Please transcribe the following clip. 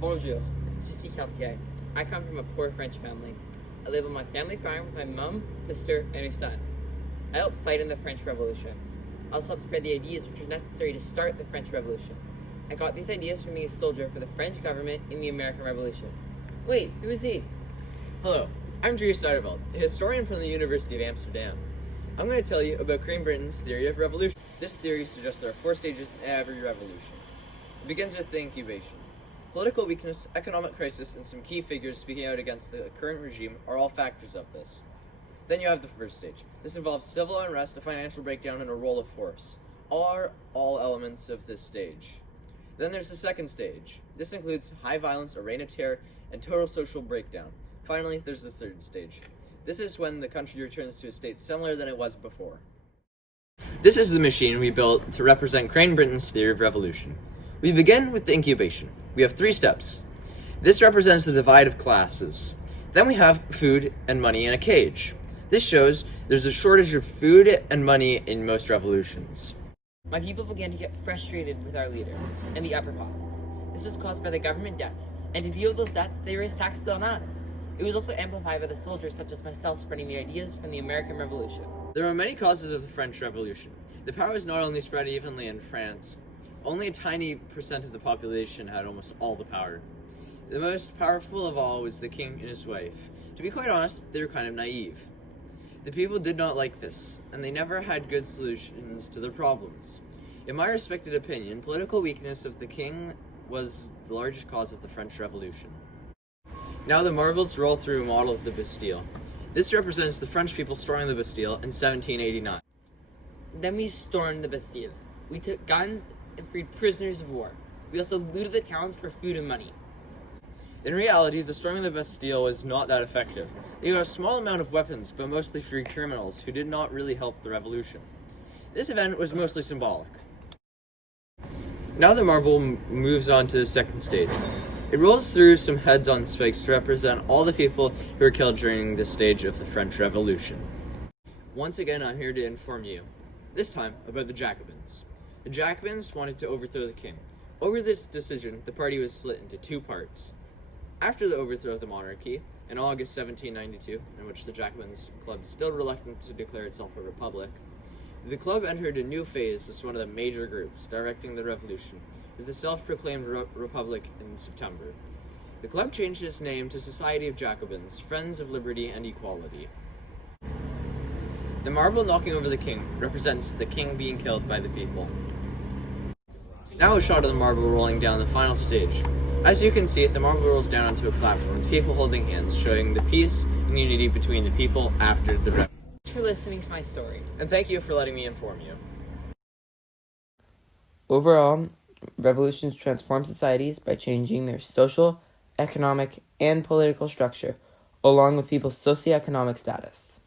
Bonjour, je suis Cartier. I come from a poor French family. I live on my family farm with my mom, sister, and her son. I helped fight in the French Revolution. I also helped spread the ideas which were necessary to start the French Revolution. I got these ideas from being a soldier for the French government in the American Revolution. Wait, who is he? Hello, I'm Drew Stuyvelt, a historian from the University of Amsterdam. I'm going to tell you about Great Britain's theory of revolution. This theory suggests there are 4 stages in every revolution. It begins with the incubation. Political weakness, economic crisis, and some key figures speaking out against the current regime are all factors of this. Then you have the first stage. This involves civil unrest, a financial breakdown, and a roll of force. Are all elements of this stage. Then there's the second stage. This includes high violence, a reign of terror, and total social breakdown. Finally, there's the third stage. This is when the country returns to a state similar than it was before. This is the machine we built to represent Great Britain's theory of revolution. We begin with the incubation. We have 3 steps. This represents the divide of classes. Then we have food and money in a cage. This shows there's a shortage of food and money in most revolutions. My people began to get frustrated with our leader and the upper classes. This was caused by the government debts, and to deal with those debts, they raised taxes on us. It was also amplified by the soldiers such as myself spreading the ideas from the American Revolution. There are many causes of the French Revolution. The power is not only spread evenly in France, only a tiny percent of the population had almost all the power. The most powerful of all was the king and his wife. To be quite honest, they were kind of naive. The people did not like this, and they never had good solutions to their problems. In my respected opinion, political weakness of the king was the largest cause of the French Revolution. Now the marbles roll through a model of the Bastille. This represents the French people storming the Bastille in 1789. Then we stormed the Bastille. We took guns and freed prisoners of war. We also looted the towns for food and money. In reality, the storming of the Bastille was not that effective. They got a small amount of weapons, but mostly freed criminals who did not really help the revolution. This event was mostly symbolic. Now the marble moves on to the second stage. It rolls through some heads on spikes to represent all the people who were killed during this stage of the French Revolution. Once again, I'm here to inform you, this time about the Jacobins. The Jacobins wanted to overthrow the king. Over this decision, the party was split into 2 parts. After the overthrow of the monarchy, in August 1792, in which the Jacobins club is still reluctant to declare itself a republic, the club entered a new phase as one of the major groups directing the revolution, with the self-proclaimed republic in September. The club changed its name to Society of Jacobins, Friends of Liberty and Equality. The marble knocking over the king represents the king being killed by the people. Now a shot of the marble rolling down the final stage. As you can see, the marble rolls down onto a platform with people holding hands, showing the peace and unity between the people after the revolution. Thanks for listening to my story. And thank you for letting me inform you. Overall, revolutions transform societies by changing their social, economic, and political structure, along with people's socioeconomic status.